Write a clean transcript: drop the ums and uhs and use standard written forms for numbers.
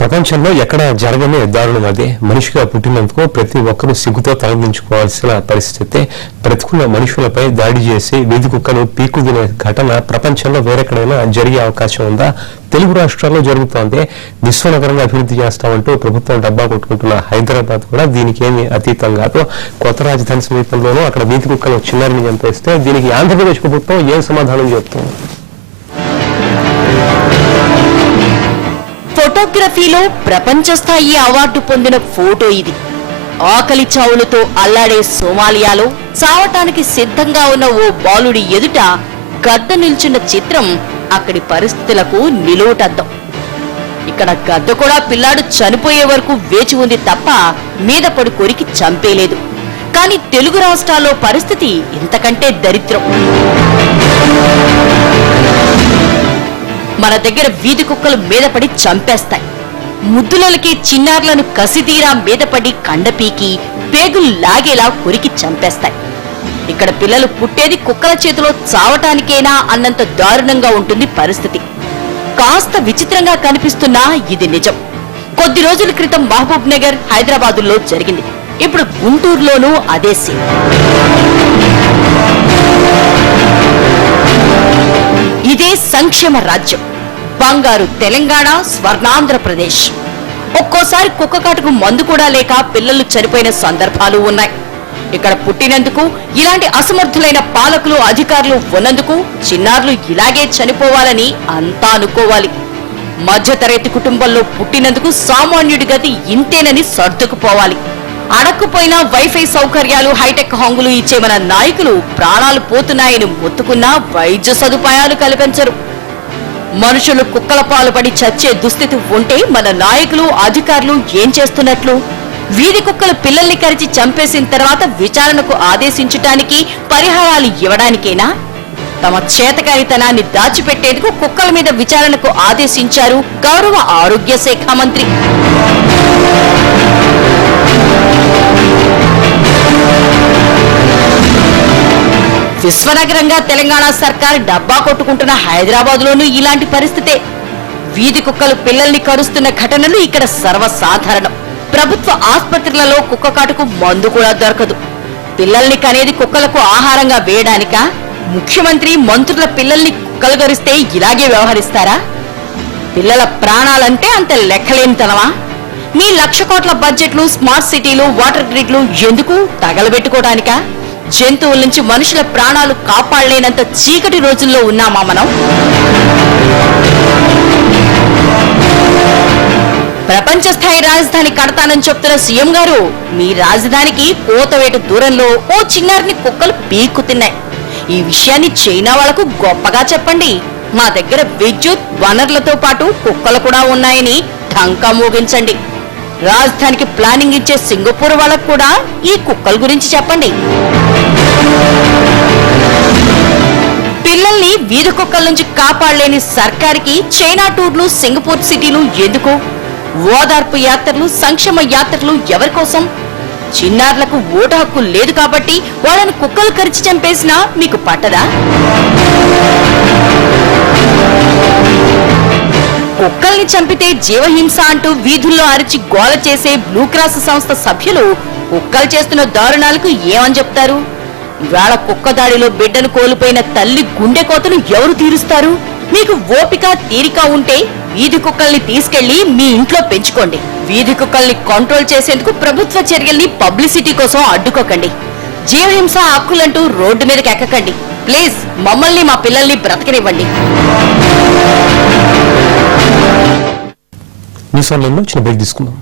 ప్రపంచంలో ఎక్కడ జరగని దారుణం అదే. మనిషిగా పుట్టినందుకు ప్రతి ఒక్కరూ సిగ్గుతో తలదించుకోవాల్సిన పరిస్థితి. బ్రతుకున్న మనుషులపై దాడి చేసి వీధి కుక్కను పీకుదినే ఘటన ప్రపంచంలో వేరెక్కడైనా జరిగే అవకాశం ఉందా? తెలుగు రాష్ట్రాల్లో జరుగుతోంది. విశ్వనగరంగా అభివృద్ధి చేస్తామంటూ ప్రభుత్వం డబ్బా కొట్టుకుంటున్న హైదరాబాద్ కూడా దీనికి ఏమీ అతీతం కాదు. కొత్త రాజధాని సమీపంలోనూ అక్కడ వీధి కుక్కలు చిన్నారిని చంపేస్తే దీనికి ఆంధ్రప్రదేశ్ ప్రభుత్వం ఏం సమాధానం చెప్తుంది? ఫోటోగ్రఫీలో ప్రపంచ స్థాయి అవార్డు పొందిన ఫోటో ఇది. ఆకలి చావులతో అల్లాడే సోమాలియాలో చావటానికి సిద్ధంగా ఉన్న ఓ బాలుడి ఎదుట గద్ద నిల్చున్న చిత్రం అక్కడి పరిస్థితులకు నిలువుటద్దం. ఇక్కడ గద్ద కూడా పిల్లాడు చనిపోయే వరకు వేచి ఉంది తప్ప మీద పడి కొరికి చంపేలేదు. కానీ తెలుగు రాష్ట్రాల్లో పరిస్థితి ఇంతకంటే దరిద్రం. మన దగ్గర వీధి కుక్కలు మీదపడి చంపేస్తాయి. ముద్దులకి చిన్నారులను కసితీరా మీదపడి కండపీకి పేగులు లాగేలా కొరికి చంపేస్తాయి. ఇక్కడ పిల్లలు పుట్టేది కుక్కల చేతిలో చావటానికేనా అన్నంత దారుణంగా ఉంటుంది పరిస్థితి. కాస్త విచిత్రంగా కనిపిస్తున్నా ఇది నిజం. కొద్ది రోజుల క్రితం మహబూబ్ నగర్, హైదరాబాదుల్లో జరిగింది. ఇప్పుడు గుంటూరులోనూ అదే సీన్. ఇదే సంక్షేమ రాజ్యం. బంగారు తెలంగాణ, స్వర్ణాంధ్రప్రదేశ్. ఒక్కోసారి కుక్క కాటుకు మందు కూడా లేక పిల్లలు చనిపోయిన సందర్భాలు ఉన్నాయి. ఇక్కడ పుట్టినందుకు ఇలాంటి అసమర్థులైన పాలకులు, అధికారులు ఉన్నందుకు చిన్నారులు ఇలాగే చనిపోవాలని అంతా అనుకోవాలి. మధ్యతరగతి కుటుంబంలో పుట్టినందుకు సామాన్యుడి గతి ఇంతేనని సర్దుకుపోవాలి. అడక్కుపోయిన వైఫై సౌకర్యాలు, హైటెక్ హంగులు ఇచ్చే మన నాయకులు ప్రాణాలు పోతున్నాయని మొత్తుకున్నా వైద్య సదుపాయాలు కల్పించరు. మనుషులు కుక్కల పాలు పడి చచ్చే దుస్థితి ఉంటే మన నాయకులు, అధికారులు ఏం చేస్తున్నట్లు? వీధి కుక్కలు పిల్లల్ని కరిచి చంపేసిన తర్వాత విచారణకు ఆదేశించటానికి, పరిహారాలు ఇవ్వడానికేనా? తమ చేతకారితనాన్ని దాచిపెట్టేందుకు కుక్కల మీద విచారణకు ఆదేశించారు గౌరవ ఆరోగ్య శాఖ మంత్రి. విశ్వనగరంగా తెలంగాణ సర్కార్ డబ్బా కొట్టుకుంటున్న హైదరాబాద్ లోనూ ఇలాంటి పరిస్థితే. వీధి కుక్కలు పిల్లల్ని కరుస్తున్న ఘటనలు ఇక్కడ సర్వసాధారణం. ప్రభుత్వ ఆసుపత్రులలో కుక్క కాటుకు మందు కూడా దొరకదు. పిల్లల్ని కనేది కుక్కలకు ఆహారంగా వేయడానికా? ముఖ్యమంత్రి, మంత్రుల పిల్లల్ని కుక్కలు గరిస్తే ఇలాగే వ్యవహరిస్తారా? పిల్లల ప్రాణాలంటే అంత లెక్కలేనితనమా? మీ 1,00,000 కోట్ల బడ్జెట్లు, స్మార్ట్ సిటీలు, వాటర్ గ్రిడ్లు ఎందుకు? తగలబెట్టుకోవడానికా? జంతువుల నుంచి మనుషుల ప్రాణాలు కాపాడలేనంత చీకటి రోజుల్లో ఉన్నామా మనం? ప్రపంచ స్థాయి రాజధాని కడతానని చెప్తున్న సీఎం గారు, మీ రాజధానికి కోతవేటు దూరంలో ఓ చిన్నారిని కుక్కలు పీక్కు తిన్నాయి. ఈ విషయాన్ని చైనా వాళ్లకు గొప్పగా చెప్పండి. మా దగ్గర విద్యుత్ వనరులతో పాటు కుక్కలు కూడా ఉన్నాయని ఢంకా మోగించండి. రాజధానికి ప్లానింగ్ ఇచ్చే సింగపూర్ వాళ్ళకు కూడా ఈ కుక్కల గురించి చెప్పండి. పిల్లల్ని వీధి కుక్కల నుంచి కాపాడలేని సర్కారికి చైనా టూర్లు, సింగపూర్ సిటీలు ఎందుకు? ఓదార్పు యాత్రలు, సంక్షేమ యాత్రలు ఎవరి కోసం? చిన్నారులకు ఓటు హక్కు లేదు కాబట్టి వాళ్ళని కుక్కలు కరిచి చంపేసినా మీకు పట్టదా? కుక్కల్ని చంపితే జీవహింస అంటూ వీధుల్లో అరిచి గోల చేసే బ్లూ క్రాస్ సంస్థ సభ్యులు కుక్కలు చేస్తున్న దారుణాలకు ఏమని చెప్తారు? ఇవాళ కుక్క దాడిలో బిడ్డను కోల్పోయిన తల్లి గుండె కోతను ఎవరు తీరుస్తారు? మీకు ఓపిక, తీరిక ఉంటే వీధి కుక్కల్ని తీసుకెళ్లి మీ ఇంట్లో పెంచుకోండి. వీధి కుక్కల్ని కంట్రోల్ చేసేందుకు ప్రభుత్వ చర్యల్ని పబ్లిసిటీ కోసం అడ్డుకోకండి. జీవహింస హక్కులంటూ రోడ్డు మీదకి ఎక్కకండి. ప్లీజ్ మమ్మల్ని, మా పిల్లల్ని బ్రతకనివ్వండి. మీ సమయంలో చిన్న బ్రేక్ తీసుకుందాం.